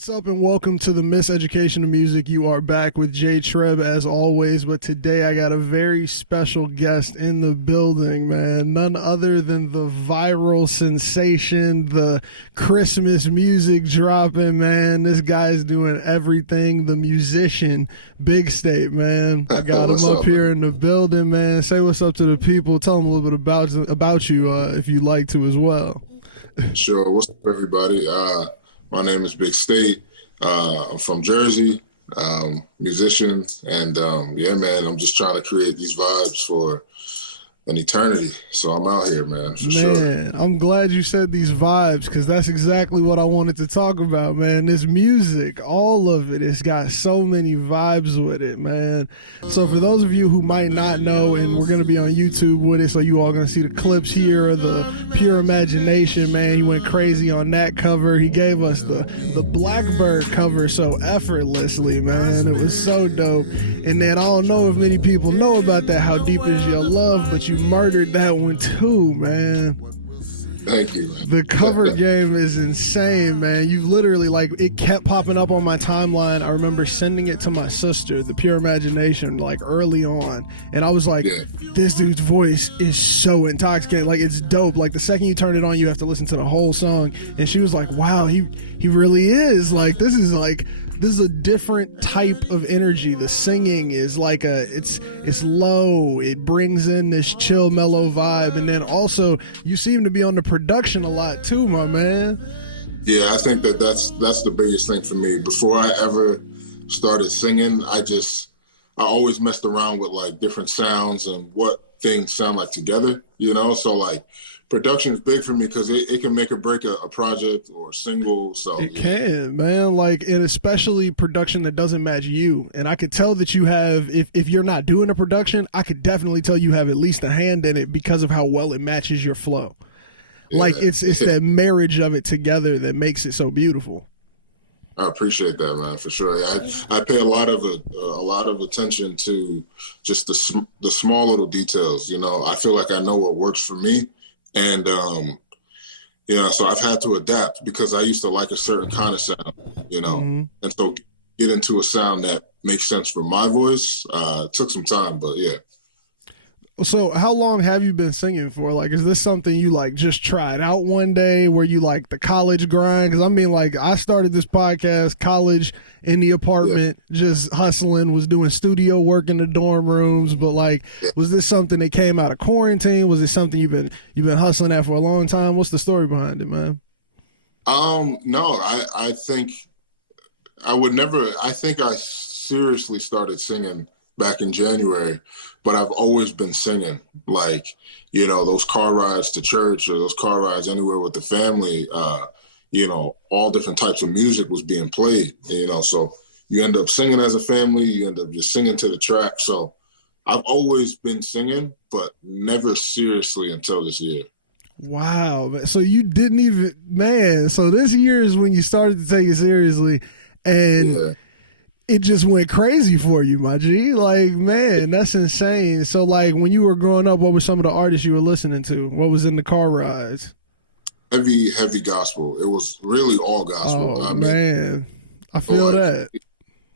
What's up and welcome to the Miseducation of Music. You are back with J-Treb as always, but today I got a very special guest in the building, man. None other than the viral sensation, the Christmas music dropping, man. This guy's doing everything. The musician, Big State, man. I got him up here in the building, man. Say what's up to the people. Tell them a little bit about you if you'd like to as well. Sure. What's up, everybody? My name is Big State. I'm from Jersey, musician, and yeah, man, I'm just trying to create these vibes for an eternity. So I'm out here, man, for sure. Man, I'm glad you said these vibes because that's exactly what I wanted to talk about, man. This music, all of it, it's got so many vibes with it, man. So for those of you who might not know, and we're going to be on YouTube with it, so you all going to see the clips here of the Pure Imagination, man. He went crazy on that cover. He gave us the Blackbird cover so effortlessly, man. It was so dope. And then I don't know if many people know about that, How Deep Is Your Love, but you murdered that one too, man. Thank you, man. The cover game is insane, man. You've literally, like, it kept popping up on my timeline. I remember sending it to my sister, the Pure Imagination, like early on, and I was like, this dude's voice is so intoxicating. Like, it's dope. Like, the second you turn it on, you have to listen to the whole song. And she was like, wow, he really is. Like, this is a different type of energy. The singing is like it's low. It brings in this chill, mellow vibe. And then also, you seem to be on the production a lot too, my man. Yeah, I think that's the biggest thing for me. Before I ever started singing, I always messed around with like different sounds and what things sound like together, you know? So like, production is big for me because it can make or break a project or a single. So it can, man. Like, and especially production that doesn't match you. And I could tell that you have, if you're not doing a production, I could definitely tell you have at least a hand in it because of how well it matches your flow. Yeah. Like, it's that marriage of it together that makes it so beautiful. I appreciate that, man, for sure. I pay a lot of attention to just the small little details. You know, I feel like I know what works for me. And, so I've had to adapt because I used to like a certain kind of sound, you know, and so get into a sound that makes sense for my voice. Took some time, but yeah. So how long have you been singing for? Like, is this something you like just tried out one day? Were you like the college grind? Because I mean, like, I started this podcast college in the apartment, just hustling, was doing studio work in the dorm rooms. But like, was this something that came out of quarantine? Was it something you've been hustling at for a long time? What's the story behind it, man? No, I think I seriously started singing back in January, but I've always been singing, like, you know, those car rides to church or those car rides anywhere with the family, you know, all different types of music was being played, you know, so you end up singing as a family, you end up just singing to the track. So I've always been singing, but never seriously until this year. Wow. So you didn't even, man, so this year is when you started to take it seriously, and it just went crazy for you, my G. Like, man, that's insane. So, like, when you were growing up, what were some of the artists you were listening to? What was in the car rides? Heavy gospel. It was really all gospel. Oh, man. I feel that.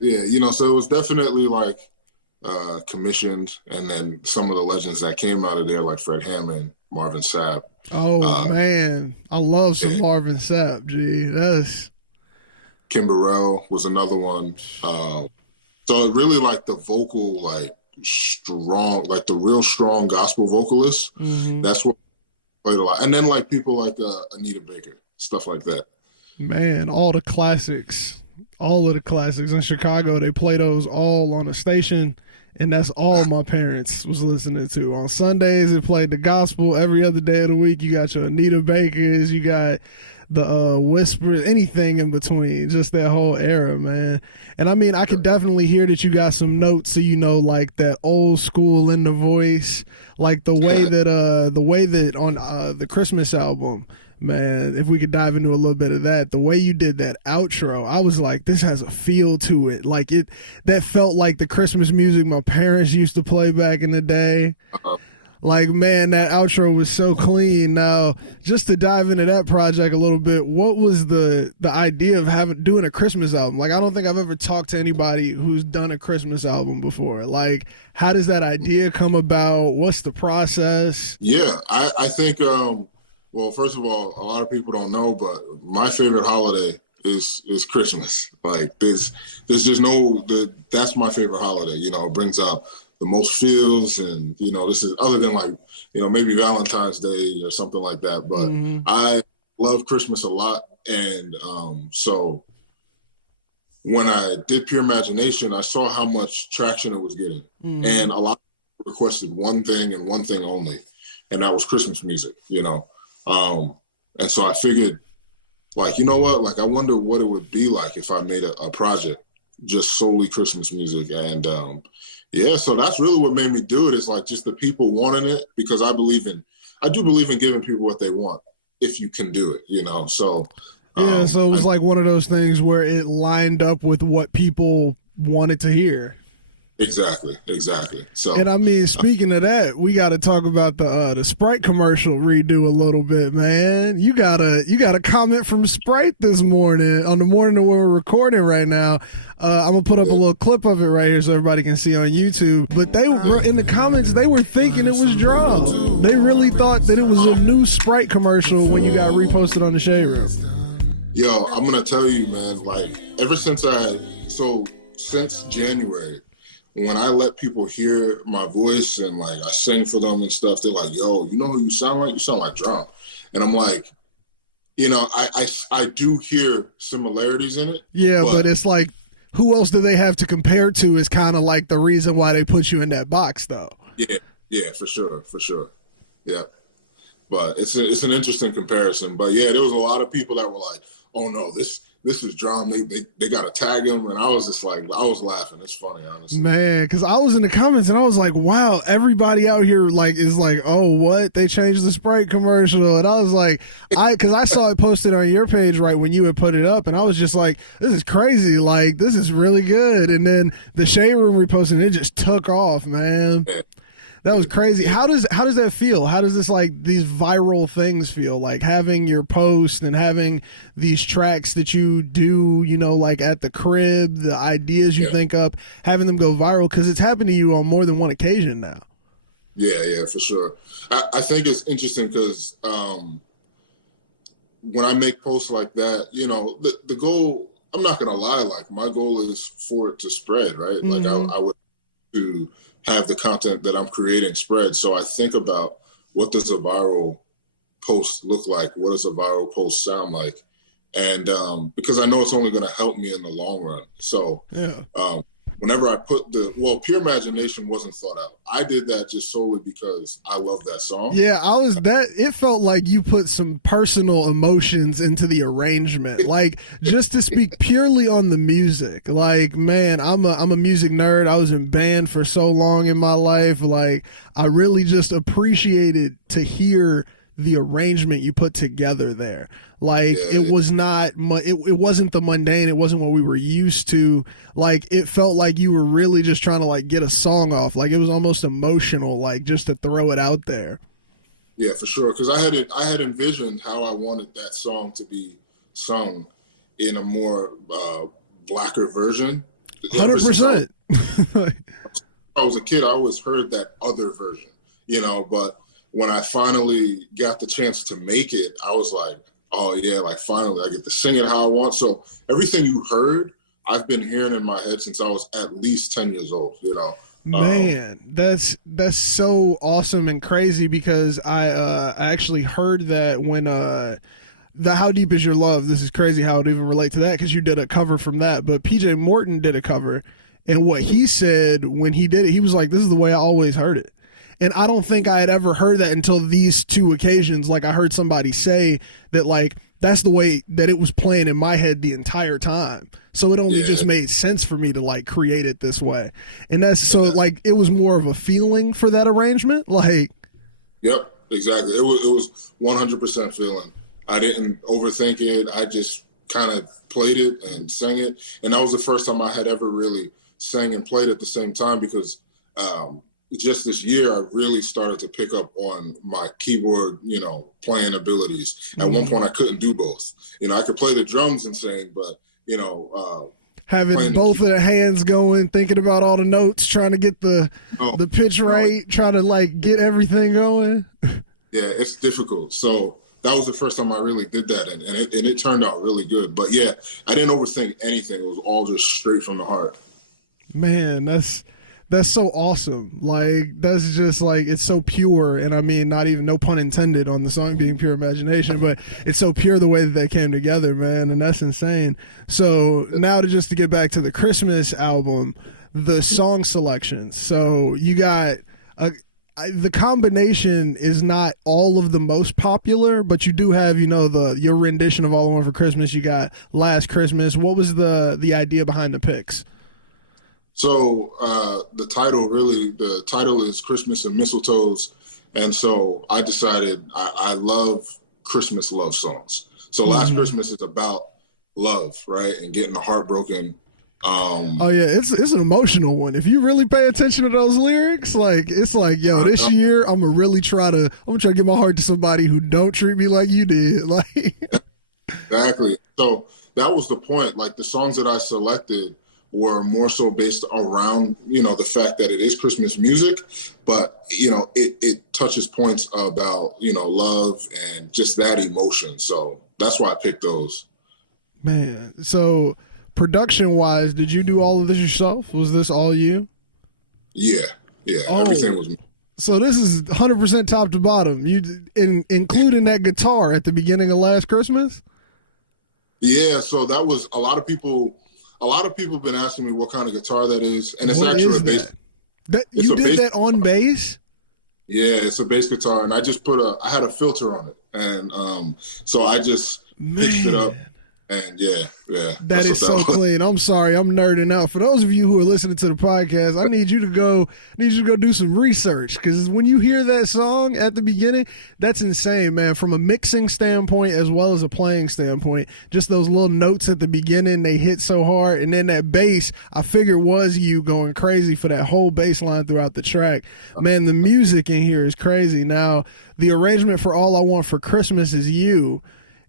Yeah, you know, so it was definitely, like, commissioned, and then some of the legends that came out of there, like Fred Hammond, Marvin Sapp. Oh, man. I love some Marvin Sapp, G. That's... Kim Burrell was another one. So it really, like, the vocal, like, strong, like the real strong gospel vocalists. That's what played a lot. And then, like, people like Anita Baker, stuff like that. Man, all the classics. All of the classics in Chicago, they play those all on a station, and that's all my parents was listening to. On Sundays, it played the gospel. Every other day of the week, you got your Anita Bakers, you got the Whisper, anything in between, just that whole era, man. And I mean, I could definitely hear that you got some notes, so you know, like that old school in the voice, like the way that on the Christmas album, man, if we could dive into a little bit of that, the way you did that outro, I was like, this has a feel to it. Like, that felt like the Christmas music my parents used to play back in the day. Like, man, that outro was so clean. Now, just to dive into that project a little bit, what was the idea of doing a Christmas album? Like, I don't think I've ever talked to anybody who's done a Christmas album before. Like, how does that idea come about? What's the process? Yeah, I think, well, first of all, a lot of people don't know, but my favorite holiday is Christmas. Like, there's just that's my favorite holiday. You know, it brings out the most feels, and this is other than like maybe Valentine's Day or something like that, but I love Christmas a lot. And so when I did Pure Imagination, I saw how much traction it was getting, and a lot of people requested one thing and one thing only, and that was Christmas music. And so I figured, like, you know what, like, I wonder what it would be like if I made a project just solely Christmas music. And yeah, so that's really what made me do it, is like just the people wanting it, because I do believe in giving people what they want if you can do it, so. Yeah, so it was like one of those things where it lined up with what people wanted to hear. Exactly. So, and I mean, speaking of that, we got to talk about the Sprite commercial redo a little bit, man. You got a comment from Sprite this morning, on the morning that we're recording right now. I'm gonna put up a little clip of it right here so everybody can see on YouTube. But they were in the comments, they were thinking it was Drum. They really thought that it was a new Sprite commercial when you got reposted on the Shade Room. Yo, I'm gonna tell you, man. Like, since January, when I let people hear my voice and like I sing for them and stuff, they're like, yo, you know who you sound like? You sound like Drum. And I'm like, I do hear similarities in it. Yeah, but it's like, who else do they have to compare to is kind of like the reason why they put you in that box, though. Yeah, for sure. Yeah. But it's an interesting comparison. But yeah, there was a lot of people that were like, oh no, this is Drum. They got to tag him. And I was just like, I was laughing. It's funny, honestly. Man, because I was in the comments and I was like, wow, everybody out here like is like, oh, what? They changed the Sprite commercial. And I was like, because I saw it posted on your page right when you had put it up. And I was just like, this is crazy. Like, this is really good. And then the Shade Room reposted, it just took off, man. Yeah. That was crazy. How does that feel? How does this, like, these viral things feel? Like having your post and having these tracks that you do, like at the crib, the ideas you think up, having them go viral, because it's happened to you on more than one occasion now. Yeah, for sure. I think it's interesting because when I make posts like that, the goal, I'm not going to lie, like my goal is for it to spread, right? Like I would to have the content that I'm creating spread. So I think about, what does a viral post look like? What does a viral post sound like? And because I know it's only going to help me in the long run. So whenever I put Pure Imagination wasn't thought out. I did that just solely because I love that song. Yeah, it felt like you put some personal emotions into the arrangement. Like, just to speak purely on the music. Like, man, I'm a music nerd. I was in band for so long in my life. Like, I really just appreciated to hear the arrangement you put together there. Like, it was not, it wasn't the mundane. It wasn't what we were used to. Like, it felt like you were really just trying to, like, get a song off. Like, it was almost emotional, like, just to throw it out there. Yeah, for sure. Because I had envisioned how I wanted that song to be sung in a more blacker version. 100%. I was a kid, I always heard that other version, but when I finally got the chance to make it, I was like, oh yeah, like finally I get to sing it how I want. So everything you heard, I've been hearing in my head since I was at least 10 years old, Man, that's so awesome and crazy, because I actually heard that when the How Deep Is Your Love, this is crazy how it even relate to that, because you did a cover from that, but PJ Morton did a cover, and what he said when he did it, he was like, this is the way I always heard it. And I don't think I had ever heard that until these two occasions. Like, I heard somebody say that, like, that's the way that it was playing in my head the entire time. So it only just made sense for me to, like, create it this way. And that's so, like, it was more of a feeling for that arrangement. Like, yep, exactly. It was 100% feeling. I didn't overthink it. I just kind of played it and sang it. And that was the first time I had ever really sang and played at the same time, because just this year, I really started to pick up on my keyboard, playing abilities. At one point, I couldn't do both. I could play the drums and sing, but, having both of the hands going, thinking about all the notes, trying to get the pitch right, trying to like get everything going. Yeah, it's difficult. So that was the first time I really did that, and it turned out really good. But yeah, I didn't overthink anything. It was all just straight from the heart. Man, that's so awesome. Like, that's just like, it's so pure. And I mean, not even, no pun intended on the song being pure imagination, but it's so pure the way that they came together, man. And that's insane. So now to get back to the Christmas album, the song selections. So you got the combination is not all of the most popular, but you do have, your rendition of All I Want for Christmas. You got Last Christmas. What was the idea behind the picks? So the title is Christmas and Mistletoes. And so I decided I love Christmas love songs. So Last Christmas is about love, right? And getting the heart broken. Oh yeah, it's an emotional one. If you really pay attention to those lyrics, like, it's like, yo, this year I'm gonna try to get my heart to somebody who don't treat me like you did. Like, exactly. So that was the point. Like, the songs that I selected were more so based around, the fact that it is Christmas music, but, it touches points about, love and just that emotion. So that's why I picked those. Man, so production-wise, did you do all of this yourself? Was this all you? Yeah, everything was me. So this is 100% top to bottom. You including that guitar at the beginning of Last Christmas? Yeah, so that was a lot of people have been asking me what kind of guitar that is, and it's actually a bass. You did that on bass? Yeah, it's a bass guitar, and I just I had a filter on it, and so I just pitched it up. And yeah. That is so clean. I'm sorry, I'm nerding out. For those of you who are listening to the podcast, I need you to go do some research, because when you hear that song at the beginning, that's insane, man. From a mixing standpoint as well as a playing standpoint, just those little notes at the beginning, they hit so hard, and then that bass, I figured was you going crazy for that whole bass line throughout the track. Man, the music in here is crazy. Now, the arrangement for All I Want for Christmas Is You.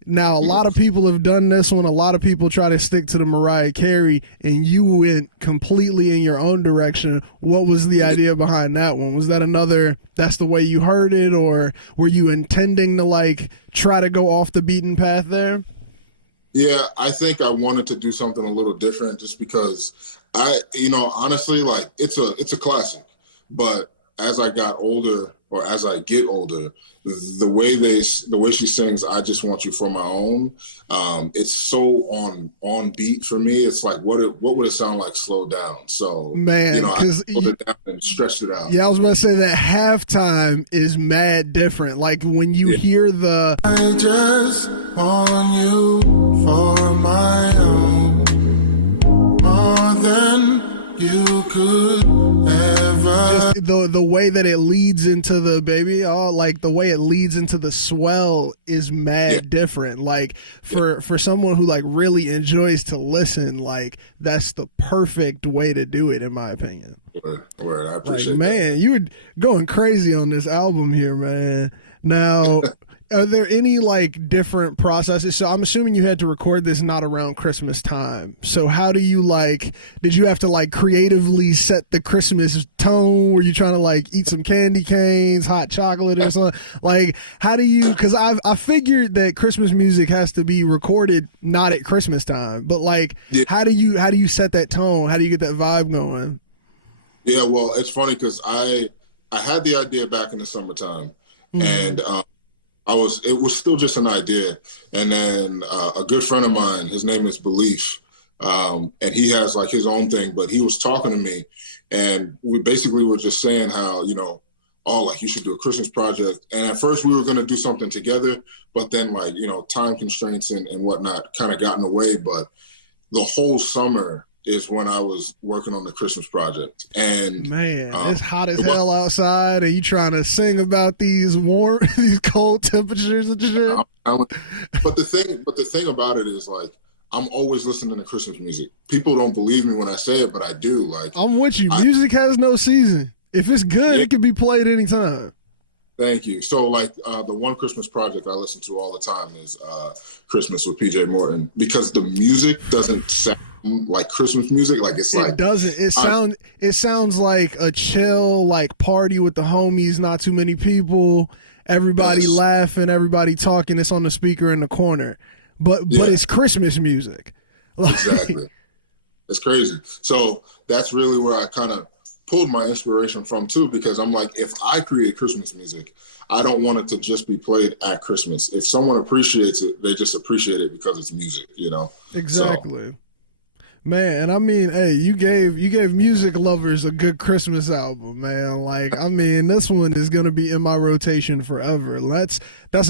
Now, a lot of people have done this one. A lot of people try to stick to the Mariah Carey, and you went completely in your own direction. What was the idea behind that one? Was that that's the way you heard it, or were you intending to like try to go off the beaten path there? Yeah, I think I wanted to do something a little different, just because honestly, like, it's a classic, but as I got older, or as I get older, the way she sings, I Just Want You for My Own, it's so on beat for me. It's like, what would it sound like slowed down? So, man, I slowed it down and stretched it out. Yeah, I was about to say that halftime is mad different. Like, when you hear the I just want you for my own, more than you could ever. The way that it leads into the the way it leads into the swell is mad different. Like, for someone who like really enjoys to listen, like, that's the perfect way to do it, in my opinion. Word. I appreciate that. Man, you were going crazy on this album here, man. Now, are there any like different processes? So I'm assuming you had to record this not around Christmas time. So how do you did you have to like creatively set the Christmas tone? Were you trying to like eat some candy canes, hot chocolate or something? Like, how do you, because I figured that Christmas music has to be recorded not at Christmas time, but like, how do you set that tone? How do you get that vibe going? Yeah, well, it's funny because I had the idea back in the summertime, and it was still just an idea. And then a good friend of mine, his name is Belief, and he has like his own thing, but he was talking to me, and we basically were just saying how, you should do a Christmas project. And at first we were going to do something together, but then time constraints and whatnot kind of got in the way. But the whole summer is when I was working on the Christmas project. And man, it's hot as hell outside, and you trying to sing about these cold temperatures and shit. But the thing about it is, like, I'm always listening to Christmas music. People don't believe me when I say it, but I do. Like, I'm with you. Music has no season. If it's good, Yeah, it can be played anytime. thank you. So like the one Christmas project I listen to all the time is Christmas with PJ Morton, because the music doesn't sound like Christmas music. Like it's It like doesn't. It sounds like a chill like party with the homies, not too many people, everybody yes, laughing, everybody talking. It's on the speaker in the corner. But yeah, it's Christmas music. Like, exactly. It's crazy. So that's really where I kind of pulled my inspiration from too, because I'm like, if I create Christmas music, I don't want it to just be played at Christmas. If someone appreciates it, they just appreciate it because it's music, you know? So exactly. Man, and I mean, hey, you gave music lovers a good Christmas album, man. Like, I mean, this one is gonna be in my rotation forever. That's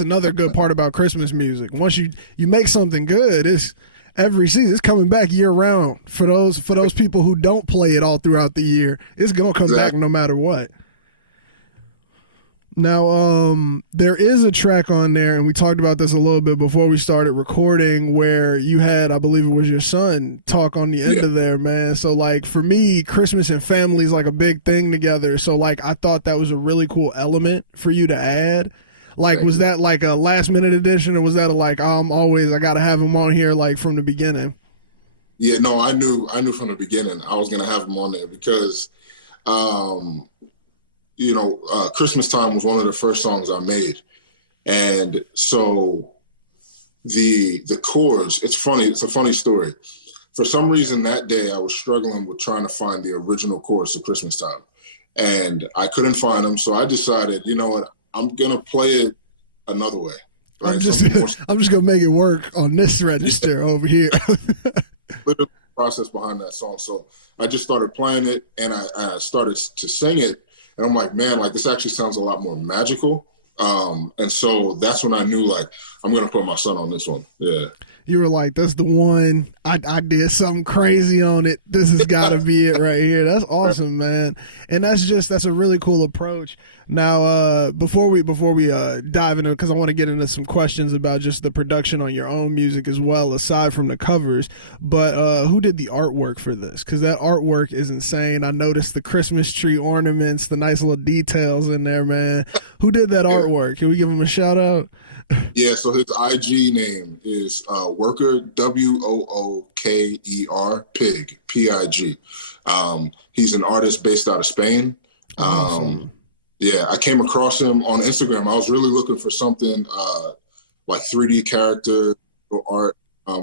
another good part about Christmas music. Once you make something good, it's every season. It's coming back year round for those people who don't play it all throughout the year. It's gonna come back exactly. no matter what. Now, there is a track on there, and we talked about this a little bit before we started recording, where you had, I believe it was your son, talk on the end Yeah, of there, man. So, like, for me, Christmas and family is like a big thing together. So, like, I thought that was a really cool element for you to add. Like, thank was you. that like a last minute addition, or was that a, like, I gotta have him on here, like, from the beginning? Yeah, no, I knew from the beginning I was gonna have him on there because um, Christmastime was one of the first songs I made. And so the chorus, it's funny, it's a funny story. For some reason that day I was struggling with trying to find the original chorus of Christmastime. And I couldn't find them. So I decided, you know what, I'm gonna play it another way. I'm Right. just Something more. I'm just gonna make it work on this Yeah, register over here. literally the process behind that song. So I just started playing it and I started to sing it. And I'm like, man, like this actually sounds a lot more magical. And so that's when I knew like I'm gonna put my son on this one. Yeah. You were like, "That's the one. I did something crazy on it. This has got to be it right here." That's awesome, man. And that's a really cool approach. Now, before we dive into, because I want to get into some questions about just the production on your own music as well, aside from the covers. But who did the artwork for this? Because that artwork is insane. I noticed the Christmas tree ornaments, the nice little details in there, man. Who did that Yeah. artwork? Can we give him a shout out? Yeah, so his IG name is Worker, Wooker, Pig, Pig. He's an artist based out of Spain. Awesome. Yeah, I came across him on Instagram. I was really looking for something like 3D character or art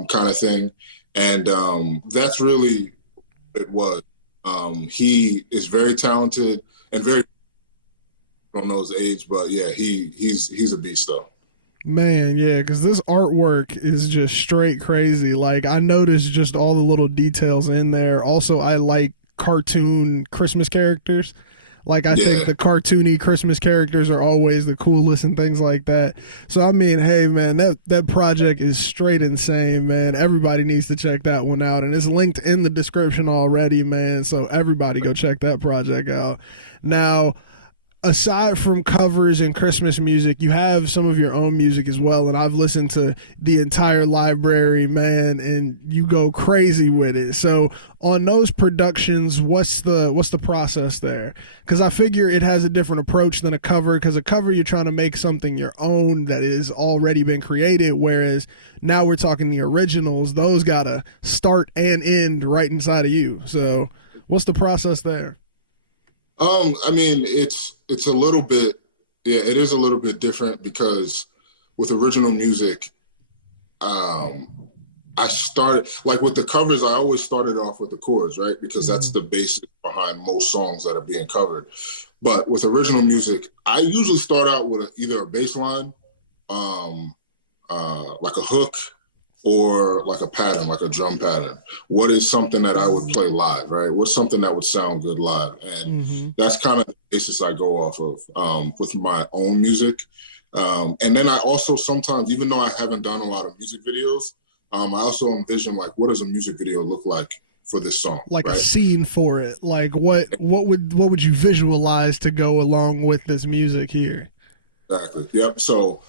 kind of thing. And that's really what it was. He is very talented and very, I don't know his age, but yeah, he's a beast though. Man, yeah, because this artwork is just straight crazy. Like, I noticed just all the little details in there. Also, I like cartoon Christmas characters. Like, I think Yeah, the cartoony Christmas characters are always the coolest and things like that. So, I mean, hey, man, that project is straight insane, man. Everybody needs to check that one out. And it's linked in the description already, man. So, everybody go check that project out. Now, aside from covers and Christmas music, you have some of your own music as well. And I've listened to the entire library, man, and you go crazy with it. So on those productions, what's the process there? Because I figure it has a different approach than a cover. Because a cover, you're trying to make something your own that is already been created, whereas now we're talking the originals. Those gotta start and end right inside of you. So what's the process there? I mean, it's a little bit, yeah, it is a little bit different because with original music, um, I started like with the covers. I always started off with the chords, right? Because that's Mhm. the basis behind most songs that are being covered. But with original music, I usually start out with either a bass line, um, like a hook, or like a pattern, like a drum pattern. What is something that I would play live, right? What's something that would sound good live? And Mm-hmm. that's kind of the basis I go off of with my own music. And then I also sometimes, even though I haven't done a lot of music videos, I also envision like, what does a music video look like for this song, Like a right? scene for it. Like what would you visualize to go along with this music here? Exactly. Yep. So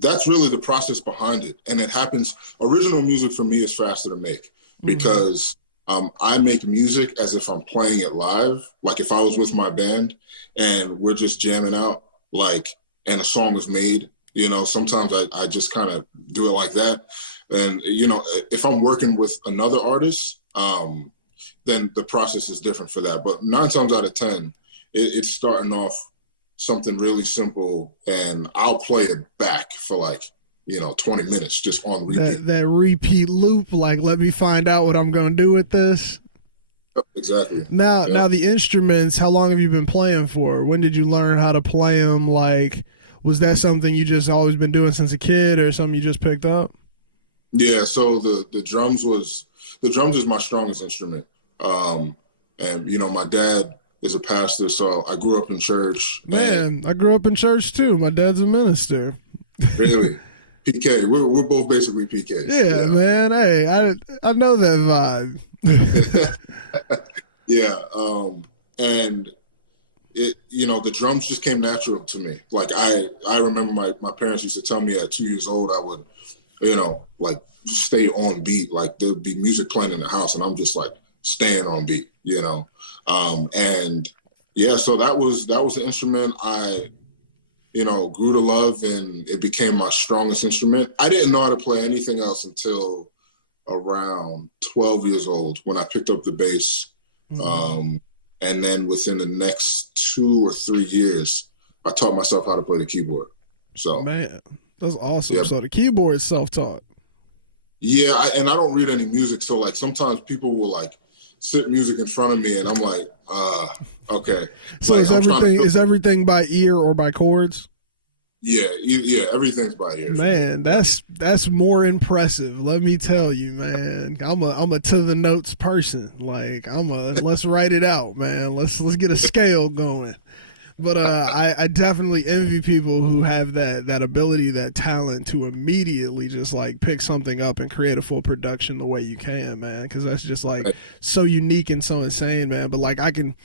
that's really the process behind it. And it happens, original music for me is faster to make Mm-hmm. because I make music as if I'm playing it live. Like if I was with my band and we're just jamming out, like, and a song is made, you know, sometimes I just kind of do it like that. And, you know, if I'm working with another artist, then the process is different for that. But 9 times out of 10, it's starting off something really simple, and I'll play it back for like, you know, 20 minutes just on repeat. That repeat loop, like, let me find out what I'm going to do with this. Exactly. Now the instruments, how long have you been playing for? When did you learn how to play them? Like, was that something you just always been doing since a kid, or something you just picked up? Yeah, so the drums is my strongest instrument. And you know, my dad is a pastor, so I grew up in church. Man, I grew up in church too. My dad's a minister. Really? PK. We're both basically PKs. Yeah, man. Hey, I know that vibe. Yeah. And it, you know, the drums just came natural to me. Like I remember my parents used to tell me at 2 years old I would, you know, like stay on beat. Like there'd be music playing in the house and I'm just like staying on beat, you know? And yeah, so that was the instrument I, you know, grew to love, and it became my strongest instrument. I didn't know how to play anything else until around 12 years old when I picked up the bass. Mm-hmm. And then within the next 2 or 3 years, I taught myself how to play the keyboard. So, man, that's awesome. Yeah. So the keyboard is self-taught. Yeah, and I don't read any music, so like sometimes people will like sit music in front of me, and I'm like, okay. So like, is everything by ear or by chords? Yeah, everything's by ear. Man, that's more impressive. Let me tell you, man. I'm a to the notes person. Like let's write it out, man. Let's get a scale going. But I definitely envy people who have that ability, that talent to immediately just like pick something up and create a full production the way you can, man. Because that's just like so unique and so insane, man. But like I can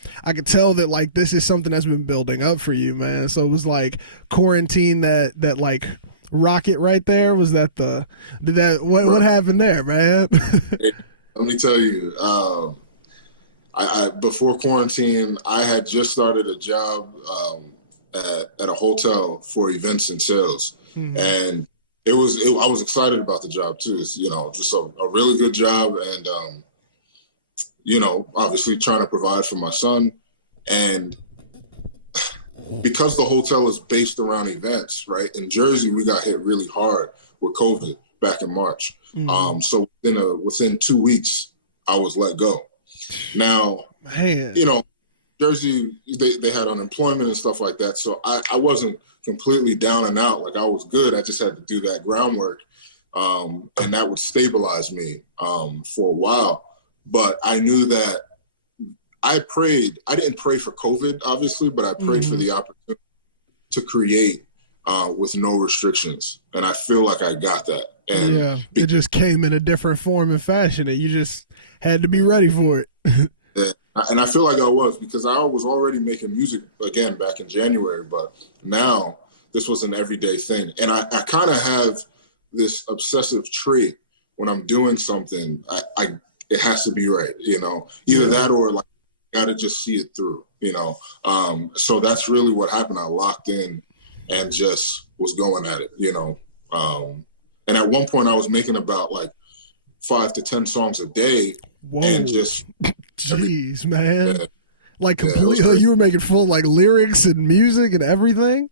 tell that like this is something that's been building up for you, man. So it was like quarantine that like rocket right there. Was that what happened there, man? Let me tell you. I before quarantine, I had just started a job at a hotel for events and sales, and I was excited about the job too. It's, you know, just a really good job, and you know, obviously trying to provide for my son, and because the hotel is based around events, right? In Jersey, we got hit really hard with COVID back in March. So within 2 weeks, I was let go. Now, man, you know, Jersey, they had unemployment and stuff like that. So I wasn't completely down and out. Like I was good. I just had to do that groundwork. And that would stabilize me for a while. But I knew that I didn't pray for COVID, obviously, but I prayed for the opportunity to create with no restrictions. And I feel like I got that. And yeah, it just came in a different form and fashion. You just had to be ready for it. Yeah. And I feel like I was, because I was already making music again back in January, but now this was an everyday thing. And I kind of have this obsessive trait when I'm doing something, it has to be right, you know, either that or like, got to just see it through, you know? So that's really what happened. I locked in and just was going at it, you know? And at one point I was making about like 5 to 10 songs a day. Whoa. And just jeez, man. Like completely, you were making full like lyrics and music and everything?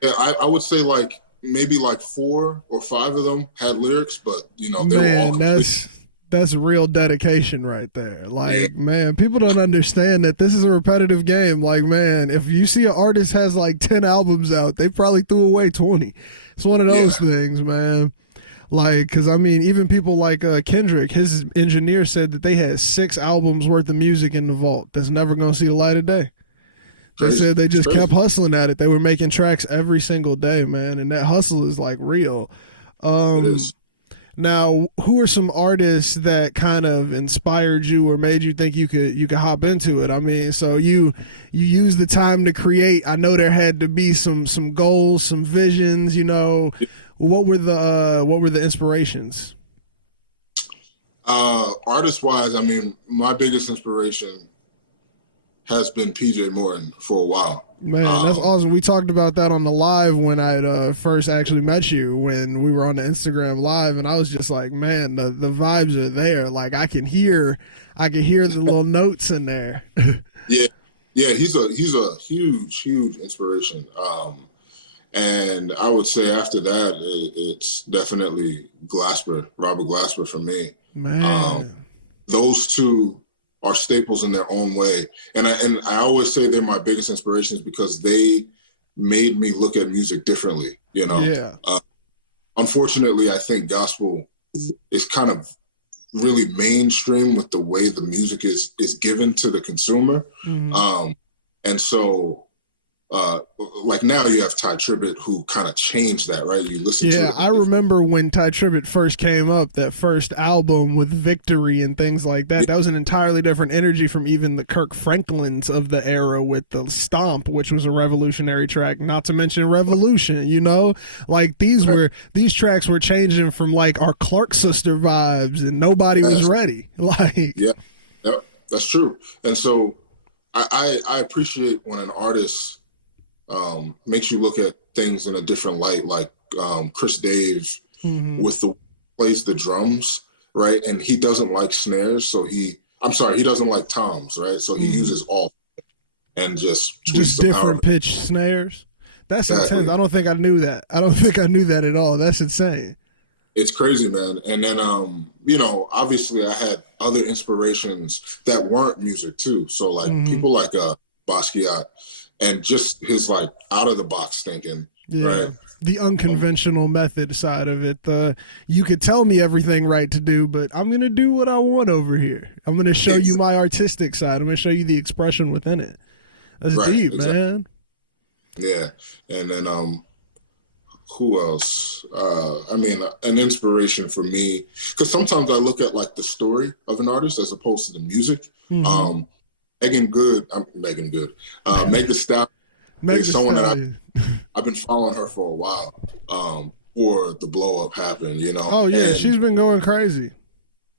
Yeah, I would say like maybe like 4 or 5 of them had lyrics, but you know, they were all complete. That's real dedication right there. Like, man, people don't understand that this is a repetitive game. Like, man, if you see an artist has like 10 albums out, they probably threw away 20. It's one of those things, man. Like, because I mean, even people like Kendrick, his engineer said that they had 6 albums worth of music in the vault that's never going to see the light of day. They said they just kept hustling at it. They were making tracks every single day, man, and that hustle is like real. It is. Now, who are some artists that kind of inspired you or made you think you could hop into it? I mean, so you use the time to create. I know there had to be some goals, some visions. You know, what were the inspirations? artist wise, I mean, my biggest inspiration has been PJ Morton for a while. Man, that's awesome. We talked about that on the live when I first actually met you, when we were on the Instagram live, and I was just like, man, the vibes are there. Like I can hear the little notes in there. Yeah, he's a huge inspiration. And I would say after that, it's definitely Robert Glasper for me. Man, those two are staples in their own way. And I always say they're my biggest inspirations because they made me look at music differently, you know? Yeah. Unfortunately, I think gospel is kind of really mainstream with the way the music is given to the consumer. Mm-hmm. And so, like now you have J-Treb who kind of changed that, right? You listen to it. Yeah, I remember when J-Treb first came up, that first album with Victory and things like that. That was an entirely different energy from even the Kirk Franklins of the era with the Stomp, which was a revolutionary track, not to mention Revolution, you know? Like these tracks were changing from like our Clark sister vibes and nobody was ready. Like Yeah, that's true. And so I appreciate when an artist makes you look at things in a different light, like Chris Dave with the plays the drums, right? And he doesn't like snares, so he doesn't like toms, right? So he uses all and just different pitch snares. That's intense. I don't think I knew that. I don't think I knew that at all. That's insane. It's crazy, man. And then you know, obviously I had other inspirations that weren't music too. So like people like Basquiat, and just his like out of the box thinking, right? The unconventional method side of it. You could tell me everything right to do, but I'm gonna do what I want over here. I'm gonna show you my artistic side. I'm gonna show you the expression within it. That's deep, man. Yeah, and then who else? I mean, an inspiration for me, because sometimes I look at like the story of an artist as opposed to the music. Meg Thee Stallion is someone that I've been following her for a while before the blow up happened, you know. Oh yeah, she's been going crazy.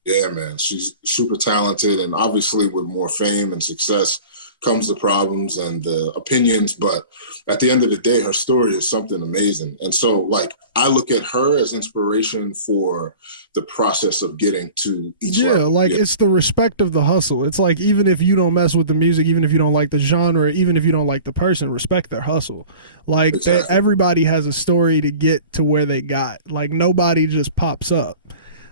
Yeah, man, she's super talented, and obviously with more fame and success comes the problems and the opinions, but at the end of the day, her story is something amazing. And so like I look at her as inspiration for the process of getting to each level. Like it's the respect of the hustle. It's like even if you don't mess with the music, even if you don't like the genre, even if you don't like the person, respect their hustle. Like everybody has a story to get to where they got. Like nobody just pops up.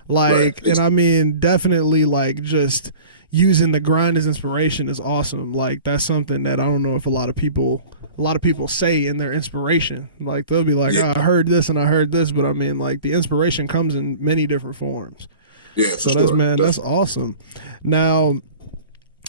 Like and I mean definitely like just using the grind as inspiration is awesome. Like that's something that I don't know if a lot of people say in their inspiration. Like they'll be like, oh, I heard this and I heard this, but I mean like the inspiration comes in many different forms. Yeah. So that's awesome. Now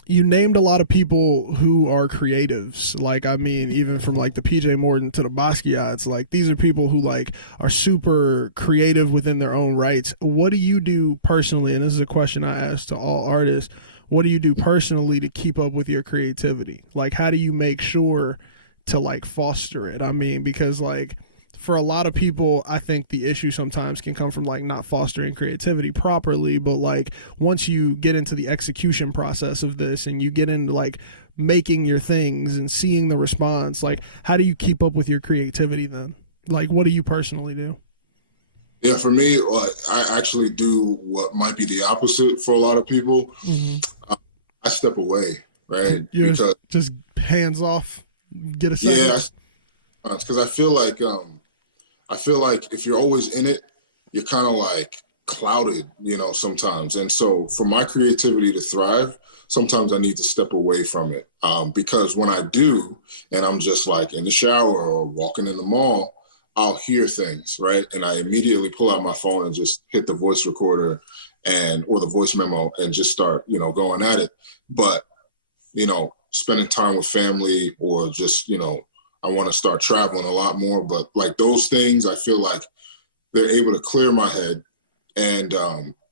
you named a lot of people who are creatives. Like, I mean, even from like the PJ Morton to the Basquiats, like these are people who like are super creative within their own rights. What do you do personally? And this is a question I ask to all artists. What do you do personally to keep up with your creativity? Like, how do you make sure to like foster it? I mean, because like for a lot of people, I think the issue sometimes can come from like not fostering creativity properly, but like once you get into the execution process of this and you get into like making your things and seeing the response, like how do you keep up with your creativity then? Like what do you personally do? Yeah, for me, I actually do what might be the opposite for a lot of people. I step away, right? You're just hands off, get a second. Yeah, because I feel like if you're always in it, you're kind of like clouded, you know, sometimes. And so for my creativity to thrive, sometimes I need to step away from it. Because when I do, and I'm just like in the shower or walking in the mall, I'll hear things, right? And I immediately pull out my phone and just hit the voice recorder or the voice memo and just start, you know, going at it. But, you know, spending time with family or just, you know, I want to start traveling a lot more, but like those things, I feel like they're able to clear my head and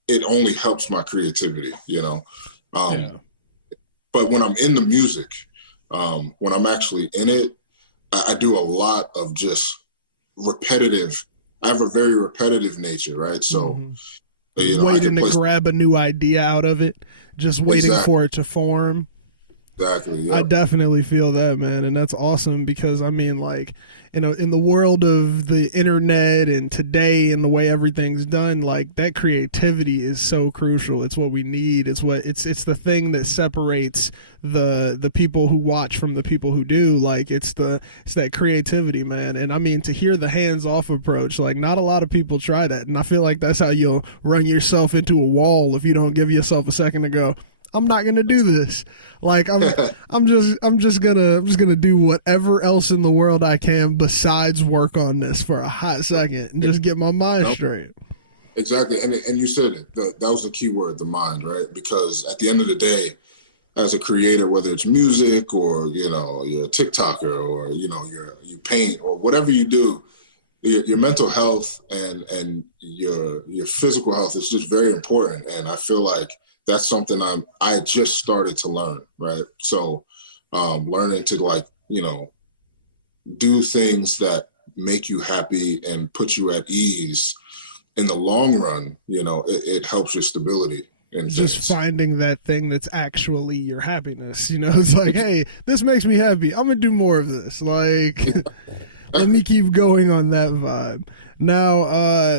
it only helps my creativity, you know? But when I'm in the music, when I'm actually in it, I do a lot of just I have a very repetitive nature, right? So I waiting can to play grab a new idea out of it, just waiting exactly, for it to form. exactly. I Yep. definitely feel that, man, and that's awesome because I mean, like, in the world of the internet and today and the way everything's done, like that creativity is so crucial. It's what we need. It's the thing that separates the people who watch from the people who do. Like it's that creativity, man. And I mean, to hear the hands off approach, like not a lot of people try that, and I feel like that's how you'll run yourself into a wall if you don't give yourself a second to go, I'm not gonna do this. Like I'm just gonna do whatever else in the world I can besides work on this for a hot second and just get my mind Nope. straight. Exactly. And you said it. That was the key word, the mind, right? Because at the end of the day, as a creator, whether it's music or, you're a TikToker or, you paint or whatever you do, your mental health and your physical health is just very important. And I feel like that's something I just started to learn, right? So learning to do things that make you happy and put you at ease in the long run, it helps your stability and Just things. finding that thing that's actually your happiness. It's like, hey, this makes me happy. I'm gonna do more of this. Like, let me keep going on that vibe. Now,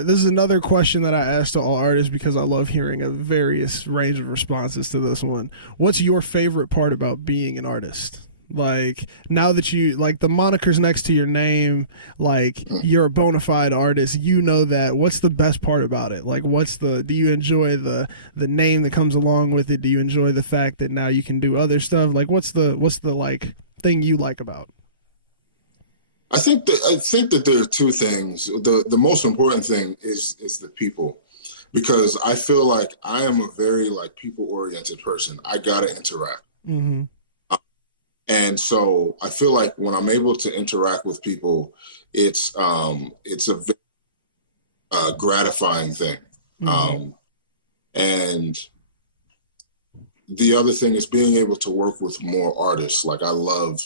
this is another question that I asked to all artists because I love hearing a various range of responses to this one. What's your favorite part about being an artist? Like, now that you, like, the moniker's next to your name, like, you're a bona fide artist, you know that. What's the best part about it? Like, do you enjoy the name that comes along with it? Do you enjoy the fact that now you can do other stuff? Like, what's the like, thing you like about? I think that there are two things. The most important thing is the people, because I feel like I am a very people oriented person. I gotta interact, Mm-hmm. and so I feel like when I'm able to interact with people, it's a very gratifying thing. Mm-hmm. And the other thing is being able to work with more artists. Like I love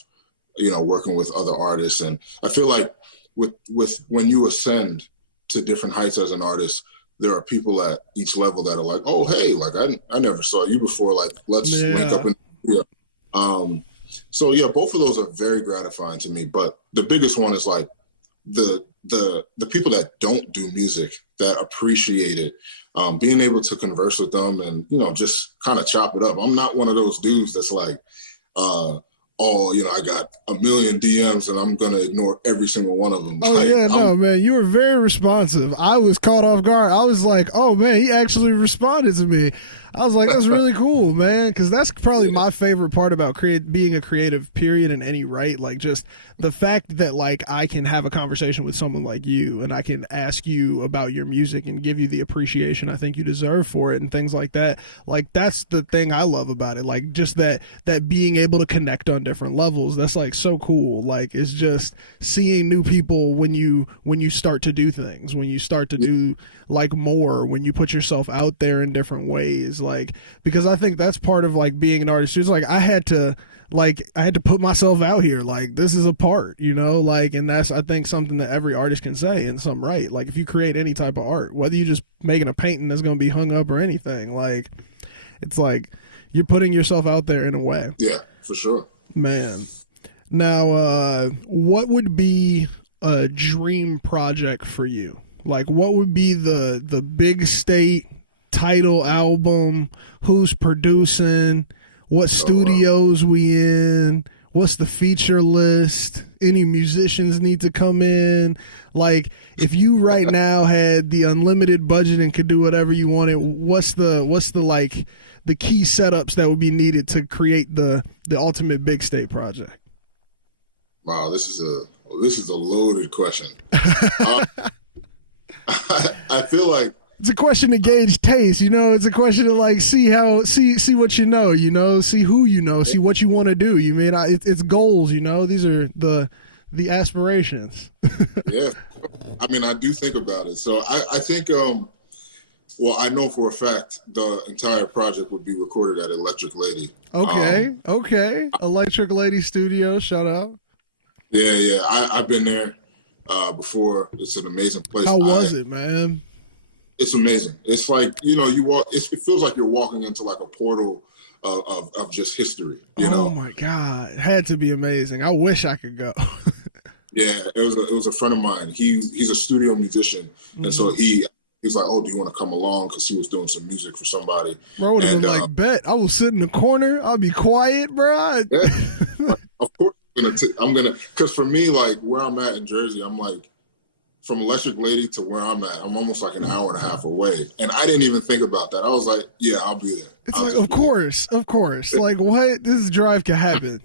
working with other artists. And I feel like with when you ascend to different heights as an artist, there are people at each level that are like, oh, hey, like I never saw you before. Like, let's link up Yeah. in the so yeah, both of those are very gratifying to me. But the biggest one is like the people that don't do music that appreciate it, being able to converse with them and, just kind of chop it up. I'm not one of those dudes that's like, I got a million DMs and I'm going to ignore every single one of them. Oh Like, yeah, no, man, you were very responsive. I was caught off guard. I was like, oh man, he actually responded to me. I was like, that's really cool, man, because that's probably my favorite part about being a creative, period, in any right. Like, just the fact that like I can have a conversation with someone like you, and I can ask you about your music and give you the appreciation I think you deserve for it, and things like that. Like, that's the thing I love about it. Like, just that being able to connect on different levels. That's like so cool. Like, it's just seeing new people when you start to do things, when you start to do like more, when you put yourself out there in different ways. Like, because I think that's part of like being an artist. It's like I had to put myself out here. Like, this is a part, like, and that's, I think, something that every artist can say in some right. Like, if you create any type of art, whether you just making a painting that's going to be hung up or anything, like, it's like you're putting yourself out there in a way. yeah, for sure. Man. Now, what would be a dream project for you? Like, what would be the big state title album? Who's producing? What studios we in? What's the feature list? Any musicians need to come in? Like, if you right now had the unlimited budget and could do whatever you wanted, what's the like the key setups that would be needed to create the ultimate big state project? Wow, this is a loaded question. I feel like It's a question to gauge taste, It's a question to like see what you know, see who you know, see what you want to do. You mean it's goals, These are the aspirations. yeah, I mean, I do think about it. So I think well, I know for a fact the entire project would be recorded at Electric Lady. Okay. Electric Lady Studio, shout out. Yeah. I've been there before. It's an amazing place. How was it, man? It's amazing. It's like, you know, you walk. It feels like you're walking into like a portal of just history. You Oh know. my God, it had to be amazing. I wish I could go. Yeah, it was a friend of mine. He's a studio musician, and so he's like, "Oh, do you want to come along?" Because he was doing some music for somebody. Bro, would have been And like, bet. I will sit in the corner. I'll be quiet, bro. yeah, like, of course I'm gonna. Because for me, like where I'm at in Jersey, I'm like from Electric Lady to where I'm at, I'm almost like an hour and a half away, and I didn't even think about that. I was like, "Yeah, I'll be there." It's like, of course. Like, what? This drive can happen.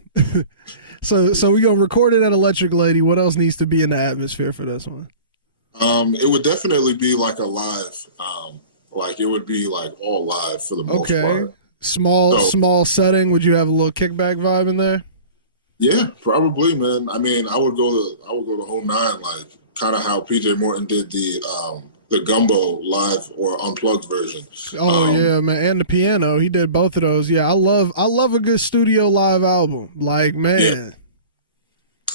So we gonna record it at Electric Lady. What else needs to be in the atmosphere for this one? It would definitely be like a live. Like it would be like all live for the most part. Small setting. Would you have a little kickback vibe in there? Yeah, probably, man. I mean, I would go the whole nine, like kind of how PJ Morton did the Gumbo live or unplugged version. Oh yeah, man, and the piano. He did both of those. Yeah, I love a good studio live album. Like, man. Yeah.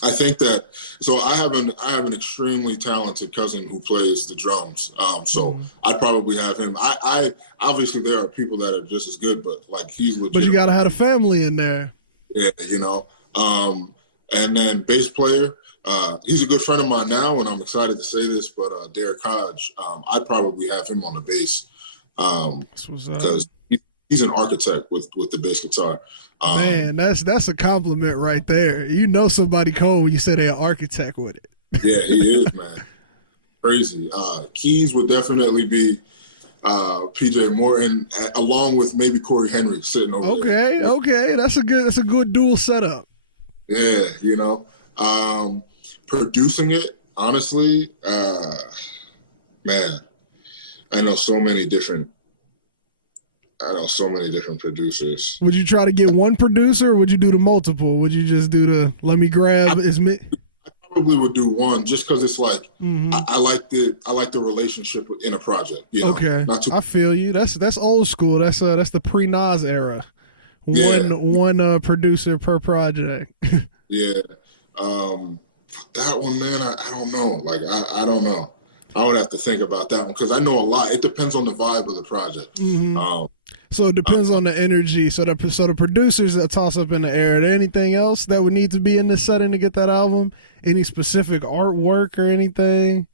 I think that so I have an extremely talented cousin who plays the drums. So I'd probably have him. I obviously there are people that are just as good, but like he's legit. But you gotta have a family in there. Yeah, you know. And then bass player, he's a good friend of mine now, and I'm excited to say this, but Derek Hodge, I'd probably have him on the bass because he's an architect with the bass guitar. Man, that's a compliment right there. You know somebody cold when you say they're an architect with it. Yeah, he is, man. Crazy. Keys would definitely be PJ Morton, along with maybe Corey Henry sitting over there. Okay, that's a good dual setup. Yeah, you know, producing it honestly, man, I know so many different producers. Would you try to get one producer, or would you do the multiple? Would you just do the let me grab I probably would do one just because it's like I like the relationship in a project. You know? Okay, I feel you. That's old school. That's the pre-Nas era. One producer per project. Yeah, that one, man. I don't know. Like I don't know. I would have to think about that one because I know a lot. It depends on the vibe of the project. So it depends on the energy. So the producers that toss up in the air. Are there anything else that would need to be in this setting to get that album? Any specific artwork or anything?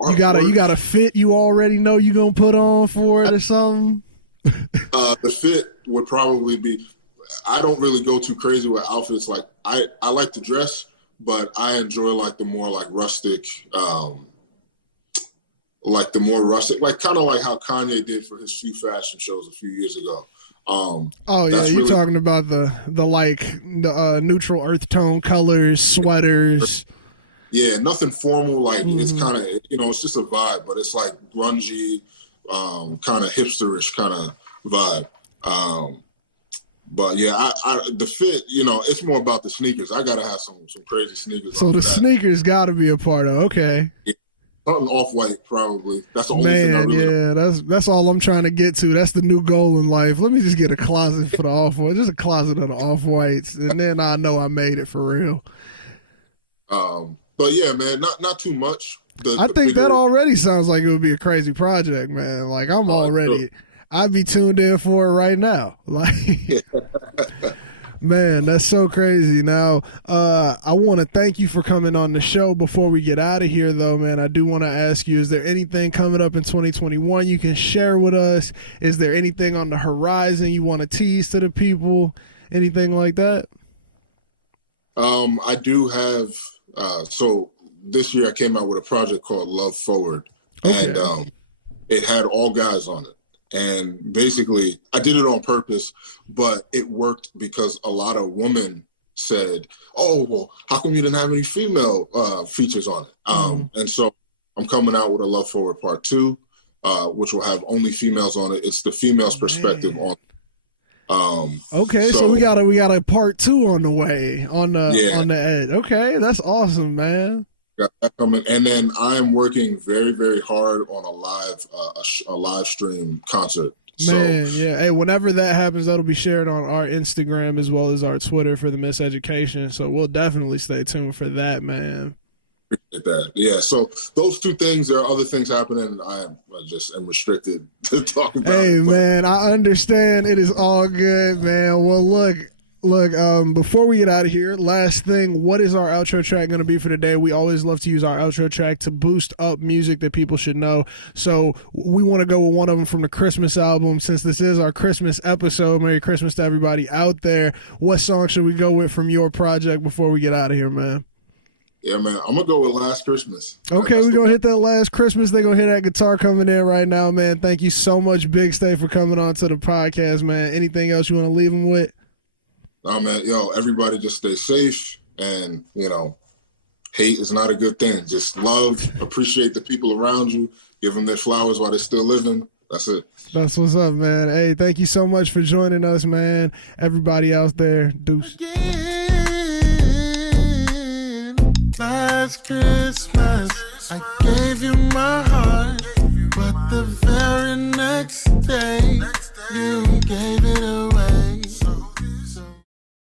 You got a fit you already know you gonna put on for it or something? The fit would probably be. I don't really go too crazy with outfits. Like I like to dress, but I enjoy like the more like rustic. Like kind of like how Kanye did for his few fashion shows a few years ago. You're talking about the neutral earth tone colors, sweaters. Yeah, nothing formal. Like it's kind of it's just a vibe, but it's like grungy, kind of hipsterish kind of vibe. But yeah, the fit, it's more about the sneakers. I gotta have some crazy sneakers. So the sneakers got to be a part of. Okay. Yeah. Something off-white, probably. That's the only thing I really know. That's all I'm trying to get to. That's the new goal in life. Let me just get a closet for the off-white, just a closet of the off-whites, and then I know I made it for real. But yeah, man, not too much. I think that already sounds like it would be a crazy project, man. Like I'm already, I'd be tuned in for it right now. Like. Man, that's so crazy. Now, I want to thank you for coming on the show. Before we get out of here, though, man, I do want to ask you, is there anything coming up in 2021 you can share with us? Is there anything on the horizon you want to tease to the people? Anything like that? I do have, so this year I came out with a project called Love Forward. Okay. And it had all guys on it. And basically, I did it on purpose, but it worked because a lot of women said, "Oh, well, how come you didn't have any female features on it?" And so I'm coming out with a Love Forward Part 2, which will have only females on it. It's the female's perspective on. Okay, so we got a Part 2 on the way on the edge. Okay, that's awesome, man. Got that coming, and then I am working very, very hard on a live stream concert. Man, yeah. Hey, whenever that happens, that'll be shared on our Instagram as well as our Twitter for the Miseducation. So we'll definitely stay tuned for that, man. Appreciate that. Yeah. So those two things. There are other things happening. I just am restricted to talk about Hey, it. But man, I understand. It is all good, man. Well, look. Before we get out of here, last thing, what is our outro track going to be for today? We always love to use our outro track to boost up music that people should know. So we want to go with one of them from the Christmas album. Since this is our Christmas episode, Merry Christmas to everybody out there. What song should we go with from your project before we get out of here, man? yeah, man, I'm gonna go with Last Christmas. Okay, we're going to hit that Last Christmas. They're going to hear that guitar coming in right now, man. Thank you so much, Big Stay, for coming on to the podcast, man. Anything else you want to leave them with? Oh man, everybody just stay safe, and hate is not a good thing. Just love, appreciate the people around you, give them their flowers while they're still living. That's it. That's what's up, man. Hey, thank you so much for joining us, man. Everybody out there, deuce. Again, last Christmas, I gave you my heart, but the very next day, you gave it away.